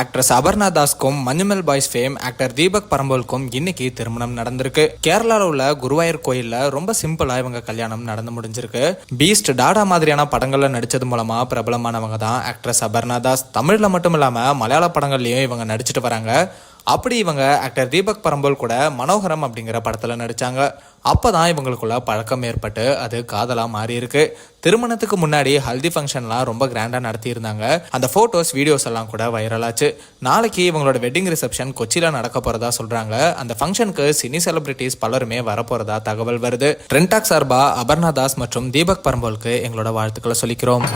Actress Aparna தாஸ்க்கும் Manjummel boys fame actor Deepak பரம்போலுக்கும் இன்னைக்கு திருமணம் நடந்திருக்கு. கேரளாவில் உள்ள குருவாயூர் கோயில்ல ரொம்ப சிம்பிளா இவங்க கல்யாணம் நடந்து முடிஞ்சிருக்கு. பீஸ்ட், டாடா மாதிரியான படங்கள்ல நடிச்சது மூலமா பிரபலமானவங்க தான் ஆக்ட்ரஸ் அபர்ணா தாஸ். தமிழ்ல மட்டும் இல்லாம மலையாள படங்கள்லயும் இவங்க நடிச்சிட்டு வராங்க. அப்படி இவங்க ஆக்டர் தீபக் பரம்போல் கூட மனோகரம் அப்படிங்கிற படத்துல நடிச்சாங்க. அப்பதான் இவங்களுக்குள்ள பழக்கம் ஏற்பட்டு அது காதலா மாறி இருக்கு. திருமணத்துக்கு முன்னாடி ஹல்தி ஃபங்க்ஷன்லாம் ரொம்ப கிராண்டா நடத்தி இருந்தாங்க. அந்த போட்டோஸ், வீடியோஸ் எல்லாம் கூட வைரல் ஆச்சு. நாளைக்கு இவங்களோட வெட்டிங் ரிசப்ஷன் கொச்சியில நடக்க போறதா சொல்றாங்க. அந்த ஃபங்க்ஷனுக்கு சினி செலிபிரிட்டிஸ் பலருமே வரப்போறதா தகவல் வருது. ட்ரெண்டாக் சார்பா அபர்ணா தாஸ் மற்றும் தீபக் பரம்போலுக்கு எங்களோட வாழ்த்துக்களை சொல்லிக்கிறோம்.